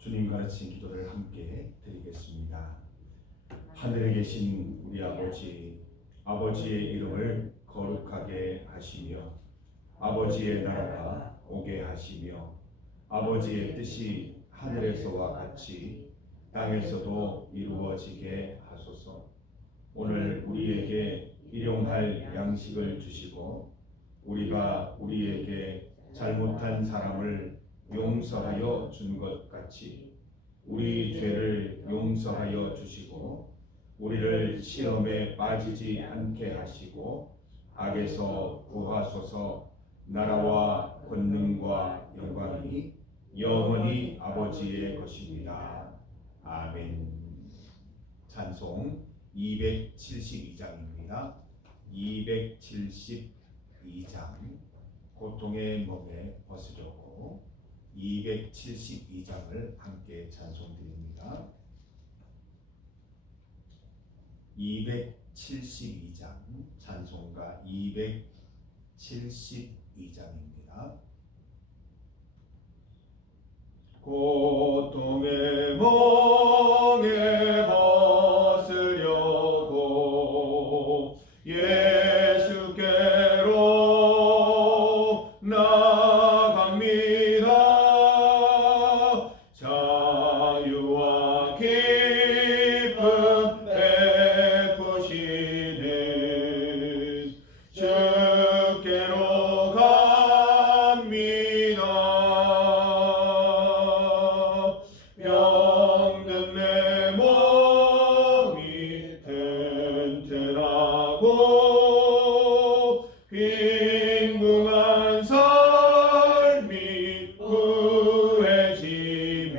주님 가르친 기도를 함께 드리겠습니다. 하늘에 계신 우리 아버지, 아버지의 이름을 거룩하게 하시며 아버지의 나라가 오게 하시며 아버지의 뜻이 하늘에서와 같이 땅에서도 이루어지게 하소서. 오늘 우리에게 일용할 양식을 주시고 우리가 우리에게 잘못한 사람을 용서하여 준 것 같이 우리 죄를 용서하여 주시고 우리를 시험에 빠지지 않게 하시고 악에서 구하소서. 나라와 권능과 영광이 영원히 아버지의 것입니다. 아멘. 찬송 272장입니다. 272장 고통의 몸에 벗으려고 272장을 함께 찬송드립니다. 272장 찬송가 272장입니다. 고통의 멍에 벗으려고 예수께로 나갑니다. 자유와 기쁨 베푸시는 주께로 갑니다. 병든 내 몸이 튼튼하고 빈궁한 삶이 구해지며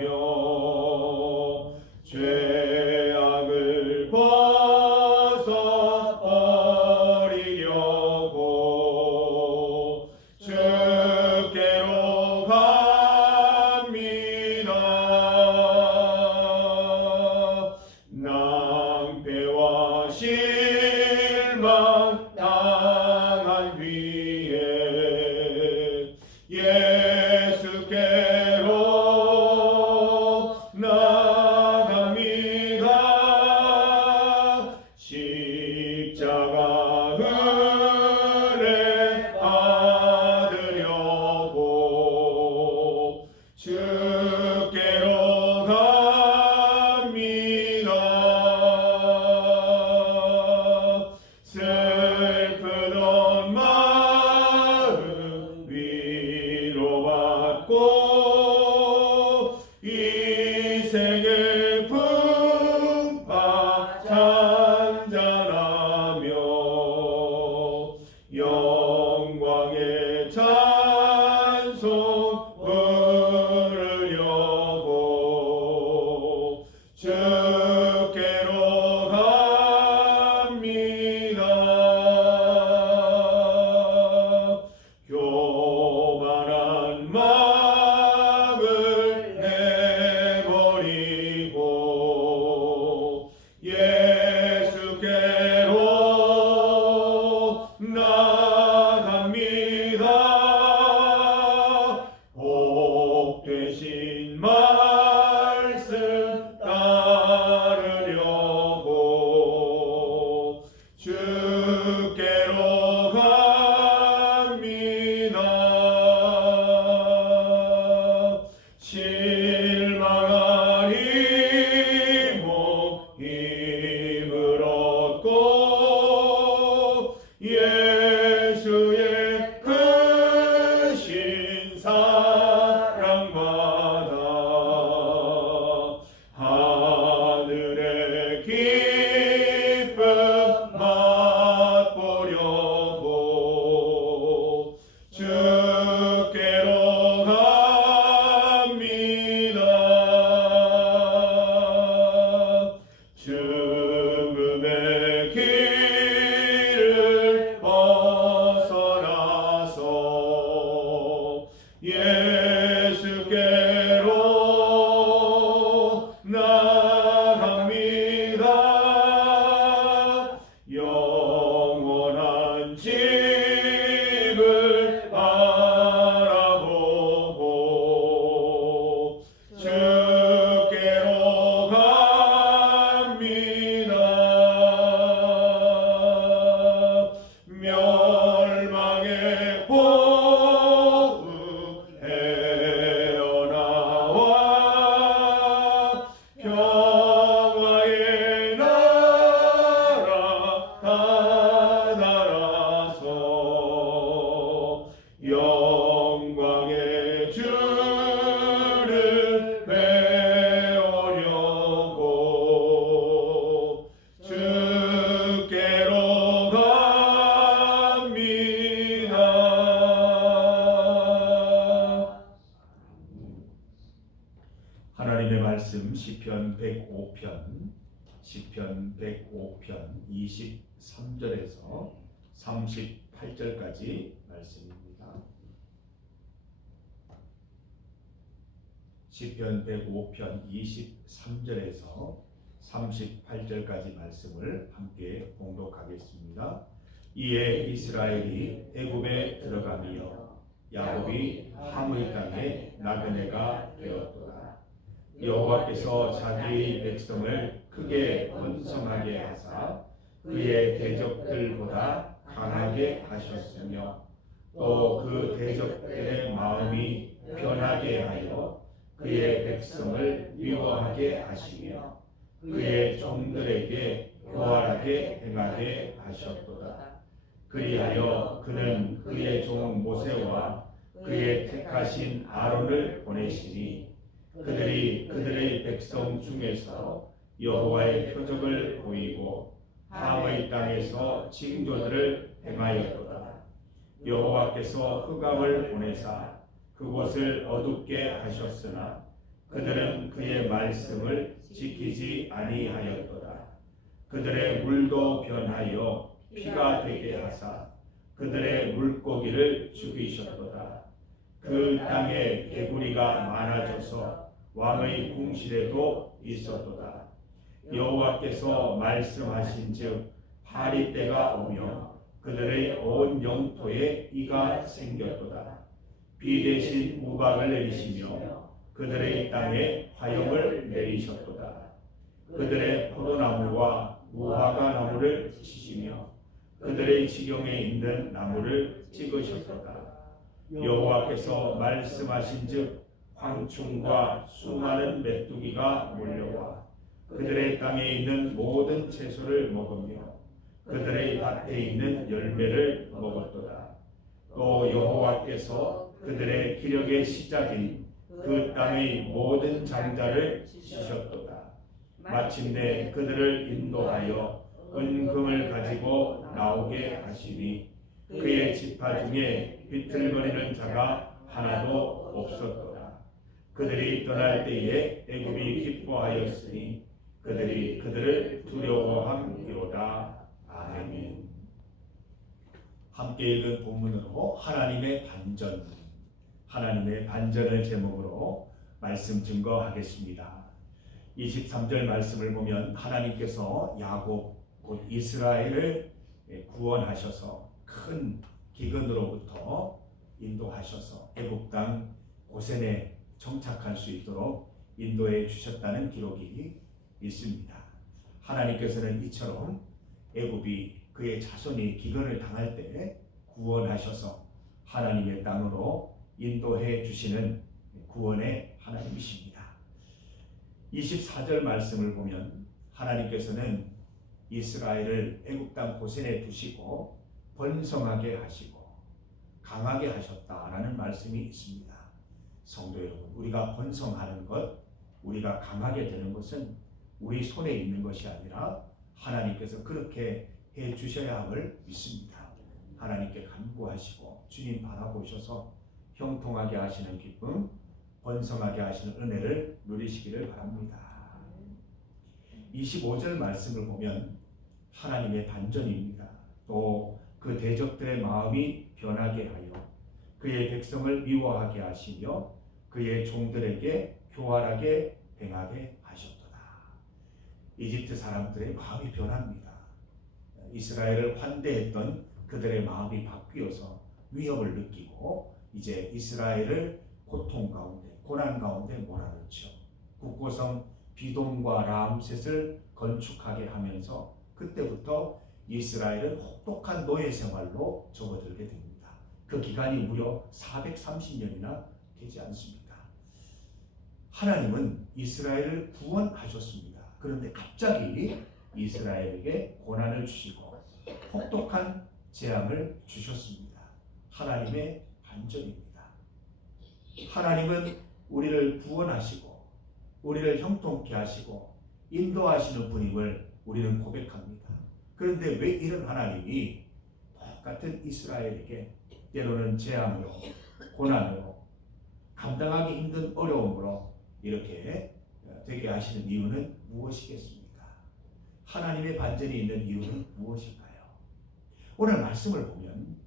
죄악을 벗어버리려고 주께로 갑니다. 낭패와 실망 당한 뒤에 예수께로 나갑니다. 십자가 은혜 받으려고 주께로 갑니다. 슬프던 마음 위로받고 이 생의 풍파 찬잔하며 영광의 찬송 부르려고 주께로 갑니다. 교만한 마음을 내버리고 예수께로 나갑니다. 복 되신 말씀 따르려고 주께로 갑니다. 실망하니 못 힘을 얻고 예수의 크신 사랑마다 하늘의 기쁨 맛보려고 주께로 갑니다. 하나님의 말씀 시편 105편 23절에서 38절까지 말씀입니다. 시편 105편 23절에서 38절까지 말씀을 함께 봉독하겠습니다. 이에 이스라엘이 애굽에 들어가며 야곱이 함의 땅에 나그네가 되었도다. 여호와께서 자기의 백성을 크게 번성하게 하사 그의 대적들보다 강하게 하셨으며 또 그 대적들의 마음이 변하게 하여 그의 백성을 미워하게 하시며 그의 종들에게 교활하게 행하게 하셨도다. 그리하여 그는 그의 종 모세와 그의 택하신 아론을 보내시니 그들이 그들의 백성 중에서 여호와의 표적을 보이고 함의 땅에서 징조들을 행하였도다. 여호와께서 흑암을 보내사 그곳을 어둡게 하셨으나 그들은 그의 말씀을 지키지 아니하였도다. 그들의 물도 변하여 피가 되게 하사 그들의 물고기를 죽이셨도다. 그 땅에 개구리가 많아져서 왕의 궁실에도 있었도다. 여호와께서 말씀하신즉 파리 때가 오며 그들의 온 영토에 이가 생겼도다. 비 대신 우박을 내리시며 그들의 땅에 화염을 내리셨도다. 그들의 포도나무와 무화과 나무를 치시며 그들의 지경에 있는 나무를 찍으셨도다. 여호와께서 말씀하신즉 황충과 수많은 메뚜기가 몰려와 그들의 땅에 있는 모든 채소를 먹으며 그들의 밭에 있는 열매를 먹었도다. 또 여호와께서 그들의 기력의 시작인 그 땅의 모든 장자를 치셨도다. 마침내 그들을 인도하여 은금을 가지고 나오게 하시니 그의 지파 중에 비틀거리는 자가 하나도 없었도다. 그들이 떠날 때에 애굽이 기뻐하였으니 그들이 그들을 두려워함이로다. 아멘. 함께 읽은 본문으로 하나님의 반전을 제목으로 말씀 증거하겠습니다. 23절 말씀을 보면 하나님께서 야곱 곧 이스라엘을 구원하셔서 큰 기근으로부터 인도하셔서 애굽 땅 고센에 정착할 수 있도록 인도해 주셨다는 기록이 있습니다. 하나님께서는 이처럼 애굽이 그의 자손이 기근을 당할 때 구원하셔서 하나님의 땅으로 인도해 주시는 구원의 하나님이십니다. 24절 말씀을 보면 하나님께서는 이스라엘을 애굽 땅 고센에 두시고 번성하게 하시고 강하게 하셨다라는 말씀이 있습니다. 성도 여러분, 우리가 번성하는 것, 우리가 강하게 되는 것은 우리 손에 있는 것이 아니라 하나님께서 그렇게 해 주셔야 함을 믿습니다. 하나님께 간구하시고 주님 바라보셔서 형통하게 하시는 기쁨, 번성하게 하시는 은혜를 누리시기를 바랍니다. 25절 말씀을 보면 하나님의 반전입니다. 또 그 대적들의 마음이 변하게 하여 그의 백성을 미워하게 하시며 그의 종들에게 교활하게 행하게 하셨도다. 이집트 사람들의 마음이 변합니다. 이스라엘을 환대했던 그들의 마음이 바뀌어서 위협을 느끼고 이제 이스라엘을 고통 가운데, 고난 가운데 몰아넣죠. 국고성 비돔과 라암셋을 건축하게 하면서 그때부터 이스라엘은 혹독한 노예 생활로 접어들게 됩니다. 그 기간이 무려 430년이나 되지 않습니다. 하나님은 이스라엘을 구원하셨습니다. 그런데 갑자기 이스라엘에게 고난을 주시고 혹독한 재앙을 주셨습니다. 하나님의 반전입니다. 하나님은 우리를 구원하시고 우리를 형통케 하시고 인도하시는 분임을 우리는 고백합니다. 그런데 왜 이런 하나님이 똑같은 이스라엘에게 때로는 재앙으로 고난으로 감당하기 힘든 어려움으로 이렇게 되게 하시는 이유는 무엇이겠습니까? 하나님의 반전이 있는 이유는 무엇일까요? 오늘 말씀을 보면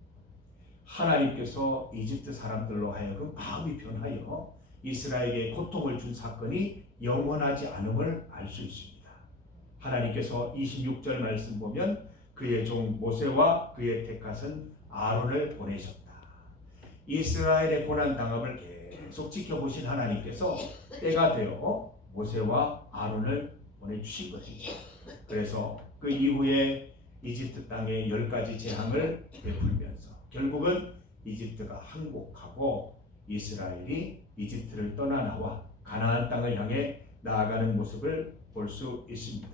하나님께서 이집트 사람들로 하여금 마음이 변하여 이스라엘에게 고통을 준 사건이 영원하지 않음을 알 수 있습니다. 하나님께서 26절 말씀 보면 그의 종 모세와 그의 택하신 아론을 보내셨다. 이스라엘의 고난당함을 계속 지켜보신 하나님께서 때가 되어 모세와 아론을 보내주신 것이죠. 그래서 그 이후에 이집트 땅에 10가지 재앙을 베풀면서 결국은 이집트가 항복하고 이스라엘이 이집트를 떠나 나와 가나안 땅을 향해 나아가는 모습을 볼 수 있습니다.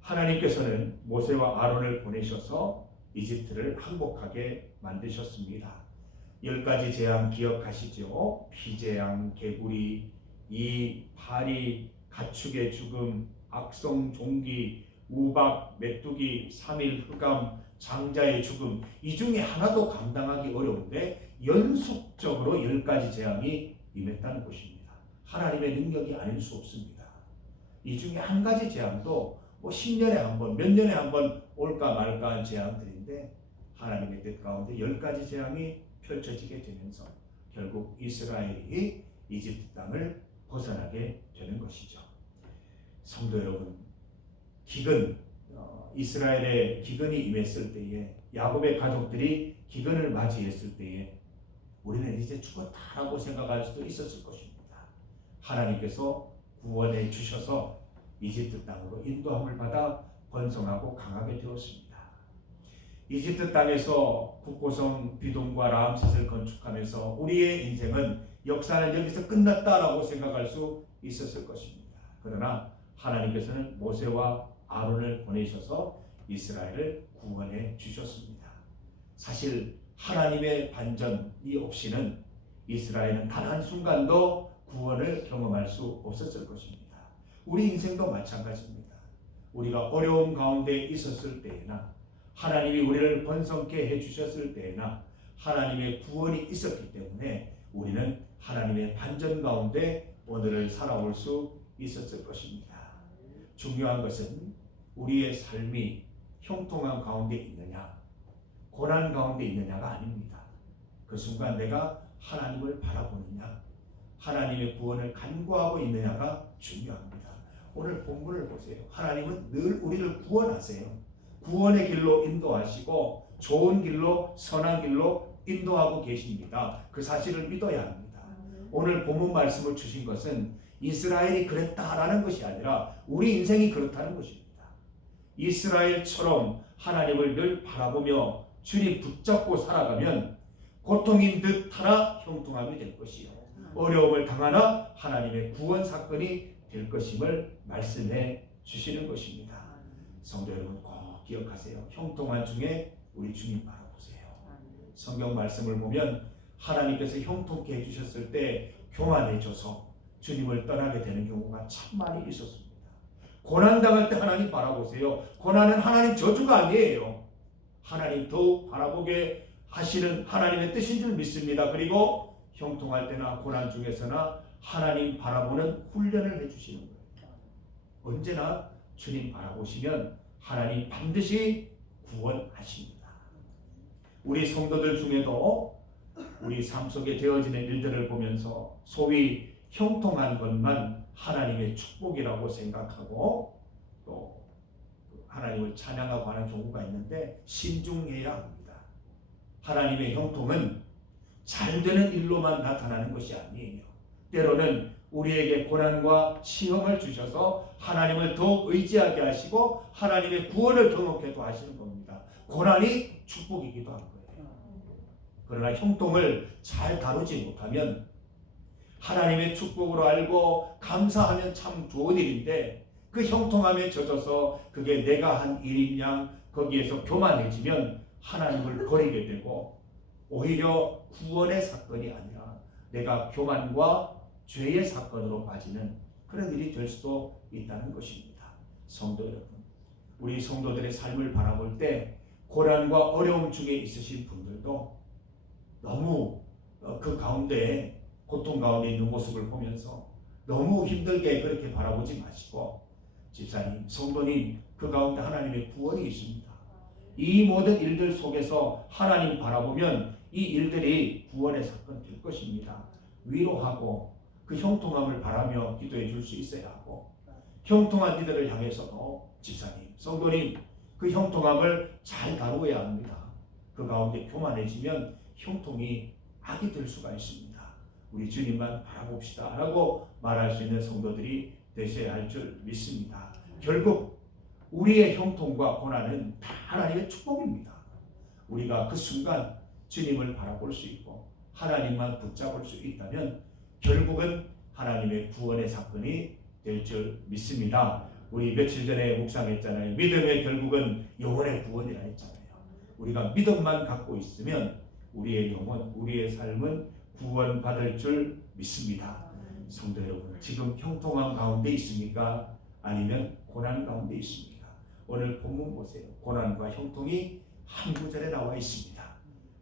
하나님께서는 모세와 아론을 보내셔서 이집트를 항복하게 만드셨습니다. 10가지 재앙 기억하시죠? 피재앙, 개구리, 이 파리, 가축의 죽음, 악성 종기, 우박, 메뚜기, 3일 흑암, 장자의 죽음, 이 중에 하나도 감당하기 어려운데 연속적으로 10가지 재앙이 임했다는 것입니다. 하나님의 능력이 아닐 수 없습니다. 이 중에 한 가지 재앙도 10년에 한 번, 몇 년에 한 번 올까 말까 한 재앙들인데 하나님의 뜻 가운데 10가지 재앙이 펼쳐지게 되면서 결국 이스라엘이 이집트 땅을 벗어나게 되는 것이죠. 성도 여러분, 기근, 이스라엘의 기근이 임했을 때에 야곱의 가족들이 기근을 맞이했을 때에 우리는 이제 죽었다라고 생각할 수도 있었을 것입니다. 하나님께서 구원해 주셔서 이집트 땅으로 인도함을 받아 번성하고 강하게 되었습니다. 이집트 땅에서 북고성 비돔과 라암셋을 건축하면서 우리의 인생은 역사는 여기서 끝났다라고 생각할 수 있었을 것입니다. 그러나 하나님께서는 모세와 아론을 보내셔서 이스라엘을 구원해 주셨습니다. 사실 하나님의 반전이 없이는 이스라엘은 단 한순간도 구원을 경험할 수 없었을 것입니다. 우리 인생도 마찬가지입니다. 우리가 어려움 가운데 있었을 때에나 하나님이 우리를 번성케 해주셨을 때에나 하나님의 구원이 있었기 때문에 우리는 하나님의 반전 가운데 오늘을 살아올 수 있었을 것입니다. 중요한 것은 우리의 삶이 형통한 가운데 있느냐, 고난 가운데 있느냐가 아닙니다. 그 순간 내가 하나님을 바라보느냐, 하나님의 구원을 간구하고 있느냐가 중요합니다. 오늘 본문을 보세요. 하나님은 늘 우리를 구원하세요. 구원의 길로 인도하시고 좋은 길로, 선한 길로 인도하고 계십니다. 그 사실을 믿어야 합니다. 오늘 본문 말씀을 주신 것은 이스라엘이 그랬다라는 것이 아니라 우리 인생이 그렇다는 것입니다. 이스라엘처럼 하나님을 늘 바라보며 주님 붙잡고 살아가면 고통인 듯 하나 형통함이 될 것이요, 어려움을 당하나 하나님의 구원 사건이 될 것임을 말씀해 주시는 것입니다. 성도 여러분 꼭 기억하세요. 형통한 중에 우리 주님 바라보세요. 성경 말씀을 보면 하나님께서 형통케 해주셨을 때 교만해져서 주님을 떠나게 되는 경우가 참 많이 있었습니다. 고난당할 때 하나님 바라보세요. 고난은 하나님 저주가 아니에요. 하나님 더욱 바라보게 하시는 하나님의 뜻인 줄 믿습니다. 그리고 형통할 때나 고난 중에서나 하나님 바라보는 훈련을 해주시는 거예요. 언제나 주님 바라보시면 하나님 반드시 구원하십니다. 우리 성도들 중에도 우리 삶 속에 되어지는 일들을 보면서 소위 형통한 것만 하나님의 축복이라고 생각하고 또 하나님을 찬양하고 하는 경우가 있는데 신중해야 합니다. 하나님의 형통은 잘 되는 일로만 나타나는 것이 아니에요. 때로는 우리에게 고난과 시험을 주셔서 하나님을 더욱 의지하게 하시고 하나님의 구원을 경험하게도 하시는 겁니다. 고난이 축복이기도 한 거예요. 그러나 형통을 잘 다루지 못하면 하나님의 축복으로 알고 감사하면 참 좋은 일인데 그 형통함에 젖어서 그게 내가 한 일인 양 거기에서 교만해지면 하나님을 버리게 되고 오히려 구원의 사건이 아니라 내가 교만과 죄의 사건으로 빠지는 그런 일이 될 수도 있다는 것입니다. 성도 여러분, 우리 성도들의 삶을 바라볼 때 고난과 어려움 중에 있으신 분들도 너무 그 가운데 고통 가운데 있는 모습을 보면서 너무 힘들게 그렇게 바라보지 마시고 집사님, 성도님, 그 가운데 하나님의 구원이 있습니다. 이 모든 일들 속에서 하나님 바라보면 이 일들이 구원의 사건 될 것입니다. 위로하고 그 형통함을 바라며 기도해 줄 수 있어야 하고, 형통한 이들을 향해서도 집사님, 성도님, 그 형통함을 잘 다루어야 합니다. 그 가운데 교만해지면 형통이 악이 될 수가 있습니다. 우리 주님만 바라봅시다 라고 말할 수 있는 성도들이 되셔야 할 줄 믿습니다. 결국 우리의 형통과 고난은 다 하나님의 축복입니다. 우리가 그 순간 주님을 바라볼 수 있고 하나님만 붙잡을 수 있다면 결국은 하나님의 구원의 사건이 될 줄 믿습니다. 우리 며칠 전에 묵상했잖아요. 믿음의 결국은 영혼의 구원이라 했잖아요. 우리가 믿음만 갖고 있으면 우리의 영혼, 우리의 삶은 구원받을 줄 믿습니다. 성도 여러분, 지금 형통함 가운데 있습니까? 아니면 고난 가운데 있습니까? 오늘 본문 보세요. 고난과 형통이 한 구절에 나와 있습니다.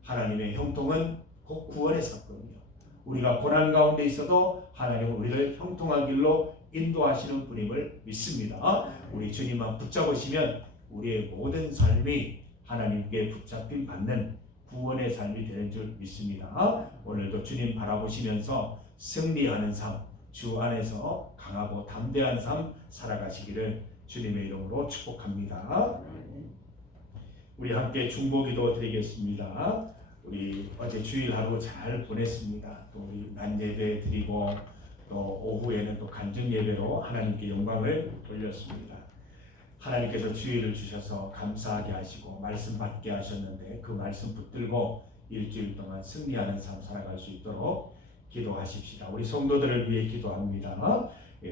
하나님의 형통은 곧 구원의 사건이요. 우리가 고난 가운데 있어도 하나님은 우리를 형통한 길로 인도하시는 분임을 믿습니다. 우리 주님만 붙잡으시면 우리의 모든 삶이 하나님께 붙잡힘 받는 구원의 삶이 되는 줄 믿습니다. 오늘도 주님 바라보시면서 승리하는 삶, 주 안에서 강하고 담대한 삶 살아가시기를 주님의 이름으로 축복합니다. 우리 함께 중보기도 드리겠습니다. 우리 어제 주일 하루 잘 보냈습니다. 또 우리 낮 예배 드리고 또 오후에는 또 간증 예배로 하나님께 영광을 돌렸습니다. 하나님께서 주일을 주셔서 감사하게 하시고 말씀 받게 하셨는데 그 말씀 붙들고 일주일 동안 승리하는 삶 살아갈 수 있도록 기도하십시다. 우리 성도들을 위해 기도합니다.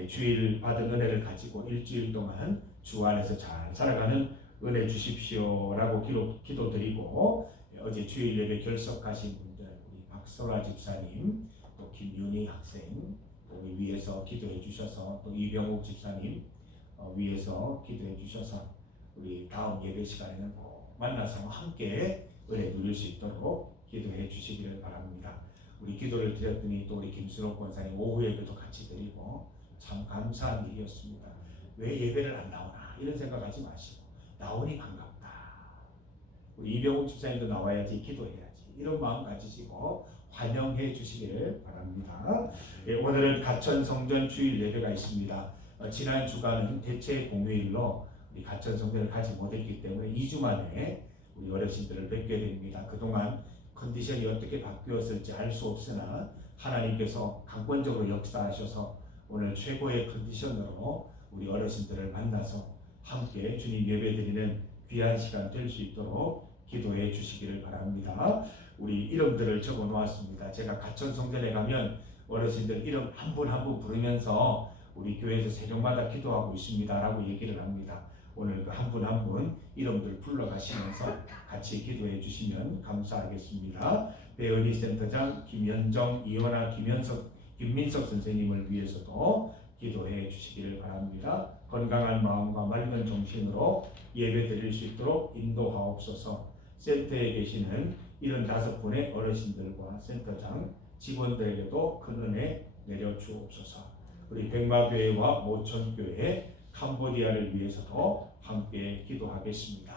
주일 받은 은혜를 가지고 일주일 동안 주 안에서 잘 살아가는 은혜 주십시오라고 기도드리고, 어제 주일 예배 결석하신 분들, 우리 박설아 집사님, 또 김윤희 학생, 또 위에서 기도해 주셔서, 또 이병욱 집사님 위에서 기도해 주셔서 우리 다음 예배 시간에는 꼭 만나서 함께 은혜 누릴 수 있도록 기도해 주시기를 바랍니다. 우리 기도를 드렸더니 또 우리 김순옥 권사님 오후 예배도 같이 드리고 참 감사한 일이었습니다. 왜 예배를 안 나오나 이런 생각하지 마시고 나오니 반갑다. 우리 이병욱 집사님도 나와야지 기도해야지 이런 마음 가지시고 환영해 주시기를 바랍니다. 오늘은 가천성전 주일 예배가 있습니다. 지난 주간은 대체 공휴일로 우리 가천성전을 가지 못했기 때문에 2주 만에 우리 어르신들을 뵙게 됩니다. 그동안 컨디션이 어떻게 바뀌었을지 알 수 없으나 하나님께서 강권적으로 역사하셔서 오늘 최고의 컨디션으로 우리 어르신들을 만나서 함께 주님 예배드리는 귀한 시간 될 수 있도록 기도해 주시기를 바랍니다. 우리 이름들을 적어 놓았습니다. 제가 가천성전에 가면 어르신들 이름 한 분 한 분 부르면서 우리 교회에서 새벽마다 기도하고 있습니다 라고 얘기를 합니다. 오늘 그 한 분 한 분 이름들 불러가시면서 같이 기도해 주시면 감사하겠습니다. 배은희 센터장, 김현정, 이원아, 김민석 선생님을 위해서도 기도해 주시기를 바랍니다. 건강한 마음과 맑은 정신으로 예배 드릴 수 있도록 인도하옵소서. 센터에 계시는 75분의 어르신들과 센터장 직원들에게도 큰 은혜 내려주옵소서. 우리 백마교회와 모천교회, 캄보디아를 위해서도 함께 기도하겠습니다.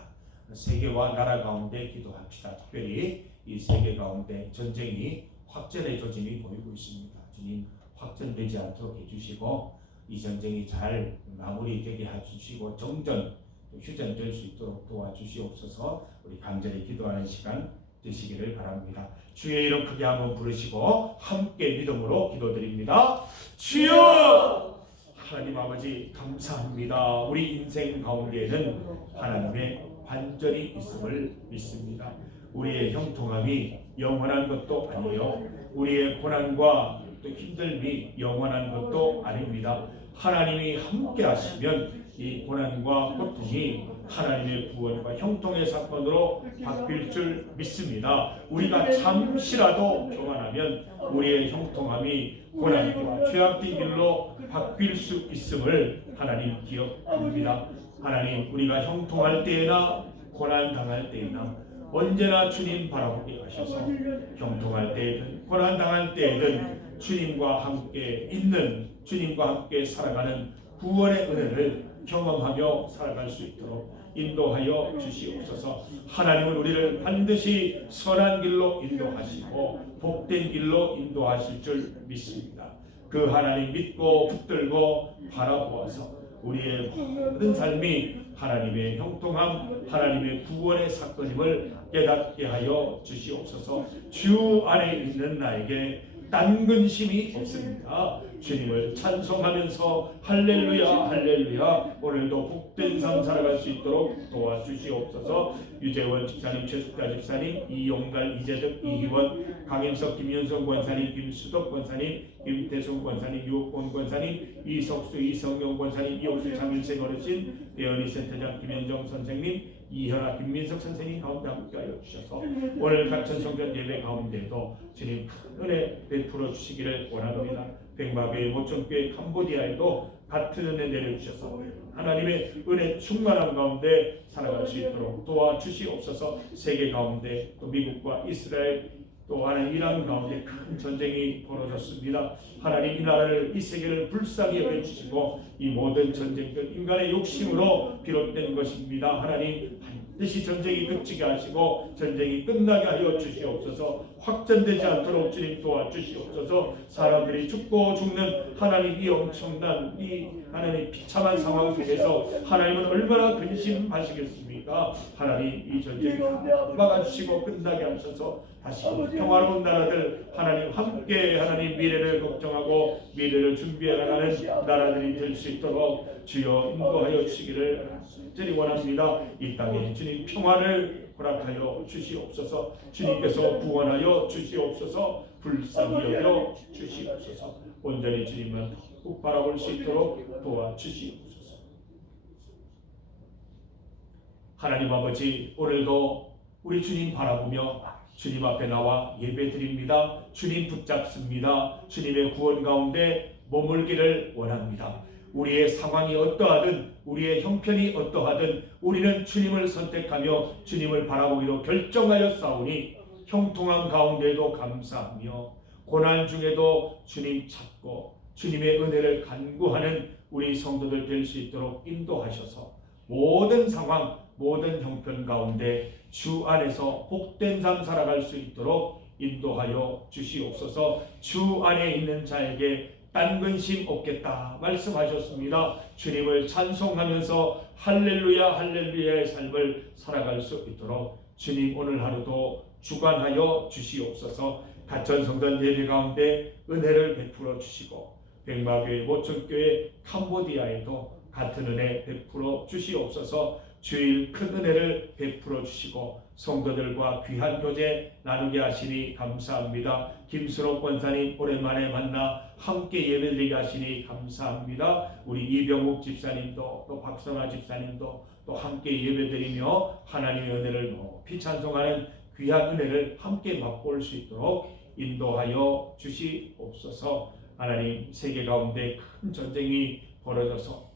세계와 나라 가운데 기도합시다. 특별히 이 세계 가운데 전쟁이 확전의 조짐이 보이고 있습니다. 주님 확전되지 않도록 해주시고 이 전쟁이 잘 마무리되게 해주시고 정전, 휴전될 수 있도록 도와주시옵소서. 우리 간절히 기도하는 시간 되시기를 바랍니다. 주의 이름 크게 한번 부르시고 함께 믿음으로 기도드립니다. 주여! 하나님 아버지 감사합니다. 우리 인생 가운데에는 하나님의 반전이 있음을 믿습니다. 우리의 형통함이 영원한 것도 아니요 우리의 고난과 또 힘듦이 영원한 것도 아닙니다. 하나님이 함께 하시면 이 고난과 고통이 하나님의 구원과 형통의 사건으로 바뀔 줄 믿습니다. 우리가 잠시라도 교만하면 우리의 형통함이 고난과 죄악된 길로 바뀔 수 있음을 하나님 기억합니다. 하나님, 우리가 형통할 때나 고난 당할 때나 언제나 주님 바라보게 하셔서 형통할 때에든 고난당할 때에든 주님과 함께 있는, 주님과 함께 살아가는 구원의 은혜를 경험하며 살아갈 수 있도록 인도하여 주시옵소서. 하나님은 우리를 반드시 선한 길로 인도하시고 복된 길로 인도하실 줄 믿습니다. 그 하나님 믿고 붙들고 바라보아서 우리의 모든 삶이 하나님의 형통함, 하나님의 구원의 사건임을 깨닫게 하여 주시옵소서. 주 안에 있는 나에게 딴 근심이 없습니다. 주님을 찬송하면서 할렐루야 할렐루야 오늘도 복된 삶 살아갈 수 있도록 도와주시옵소서. 유재원 집사님, 최숙자 집사님, 이용갈, 이재득, 이희원, 강현석, 김윤성 권사님, 김수덕 권사님, 김태순 권사님, 유옥권 권사님, 이석수, 이성용 권사님, 이옥수 장일생 어르신, 대현이 센터장 김현정 선생님, 이현아, 김민석 선생님 가운데 함께하여 주셔서 오늘 각천성전 예배 가운데도 주님 큰 은혜 베풀어 주시기를 원합니다. 백마교회, 모천교회, 캄보디아에도 같은 은혜 내려주셔서 하나님의 은혜 충만한 가운데 살아갈 수 있도록 도와주시옵소서. 세계 가운데 또 미국과 이스라엘 또 하나님 이란 가운데 큰 전쟁이 벌어졌습니다. 하나님 이 나라를, 이 세계를 불쌍히 여겨주시고 이 모든 전쟁들 인간의 욕심으로 비롯된 것입니다. 하나님 반드시 전쟁이 그치게 하시고 전쟁이 끝나게 하여 주시옵소서. 확전되지 않도록 주님 도와주시옵소서. 사람들이 죽고 죽는 하나님 이 엄청난 이 하나님 비참한 상황 속에서 하나님은 얼마나 근심하시겠습니까? 하나님 이 전쟁 막아주시고 끝나게 하셔서 다시 평화로운 나라들 하나님 함께 하나님 미래를 걱정하고 미래를 준비해 나가는 나라들이 될 수 있도록 주여 인도하여 주시기를 간절히 원합니다. 이 땅에 주님 평화를 허락하여 주시옵소서. 주님께서 구원하여 주시옵소서. 불쌍히 여겨 주시옵소서. 온전히 주님만 꼭 바라볼 수 있도록 도와주시옵소서. 하나님 아버지, 오늘도 우리 주님 바라보며 주님 앞에 나와 예배드립니다. 주님 붙잡습니다. 주님의 구원 가운데 머물기를 원합니다. 우리의 상황이 어떠하든 우리의 형편이 어떠하든 우리는 주님을 선택하며 주님을 바라보기로 결정하여 싸우니 형통함 가운데도 감사하며 고난 중에도 주님 찾고 주님의 은혜를 간구하는 우리 성도들 될 수 있도록 인도하셔서 모든 상황, 모든 형편 가운데 주 안에서 복된 삶 살아갈 수 있도록 인도하여 주시옵소서. 주 안에 있는 자에게 딴 근심 없겠다 말씀하셨습니다. 주님을 찬송하면서 할렐루야 할렐루야의 삶을 살아갈 수 있도록 주님 오늘 하루도 주관하여 주시옵소서. 가천성전 예배 가운데 은혜를 베풀어 주시고 백마교회, 모천교회, 캄보디아에도 같은 은혜 베풀어 주시옵소서. 주일 큰 은혜를 베풀어 주시고 성도들과 귀한 교제 나누게 하시니 감사합니다. 김수록 권사님 오랜만에 만나 함께 예배드리게 하시니 감사합니다. 우리 이병욱 집사님도 또 박선화 집사님도 또 함께 예배드리며 하나님의 은혜를 높이 찬송하는 귀한 은혜를 함께 맛볼 수 있도록 인도하여 주시옵소서. 하나님, 세계 가운데 큰 전쟁이 벌어져서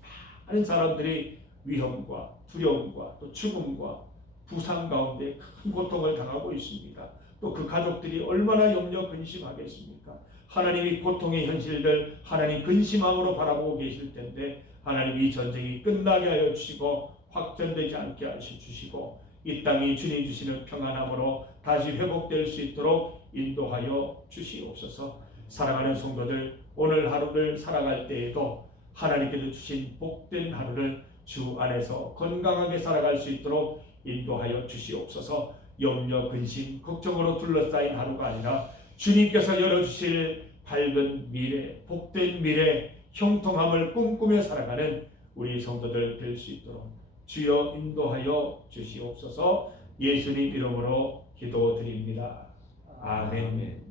많은 사람들이 위험과 두려움과 또 죽음과 부상 가운데 큰 고통을 당하고 있습니다. 또 그 가족들이 얼마나 염려 근심하겠습니까? 하나님이 고통의 현실들 하나님 근심함으로 바라보고 계실 텐데 하나님 이 전쟁이 끝나게 하여 주시고 확전되지 않게 하여 주시고 이 땅이 주님 주시는 평안함으로 다시 회복될 수 있도록 인도하여 주시옵소서. 사랑하는 성도들, 오늘 하루를 살아갈 때에도 하나님께서 주신 복된 하루를 주 안에서 건강하게 살아갈 수 있도록 인도하여 주시옵소서. 염려, 근심, 걱정으로 둘러싸인 하루가 아니라 주님께서 열어주실 밝은 미래, 복된 미래, 형통함을 꿈꾸며 살아가는 우리 성도들 될 수 있도록 주여 인도하여 주시옵소서. 예수님 이름으로 기도드립니다. 아멘.